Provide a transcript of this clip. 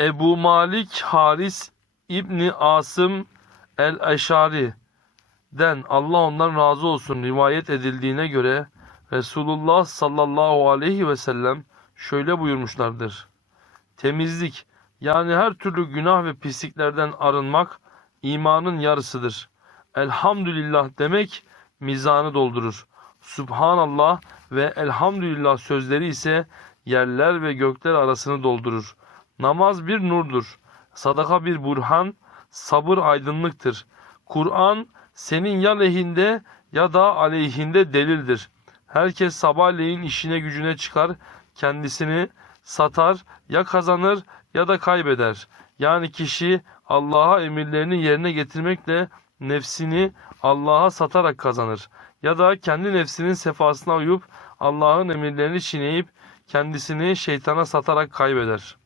Ebu Malik Haris İbni Asım el-Eşari'den Allah ondan razı olsun rivayet edildiğine göre Resulullah sallallahu aleyhi ve sellem şöyle buyurmuşlardır. Temizlik yani her türlü günah ve pisliklerden arınmak imanın yarısıdır. Elhamdülillah demek mizanı doldurur. Subhanallah ve elhamdülillah sözleri ise yerler ve gökler arasını doldurur. Namaz bir nurdur. Sadaka bir burhan, sabır aydınlıktır. Kur'an senin ya lehinde ya da aleyhinde delildir. Herkes sabahleyin işine gücüne çıkar, kendisini satar, ya kazanır ya da kaybeder. Yani kişi Allah'a emirlerini yerine getirmekle nefsini Allah'a satarak kazanır. Ya da kendi nefsinin sefasına uyup Allah'ın emirlerini çiğneyip kendisini şeytana satarak kaybeder.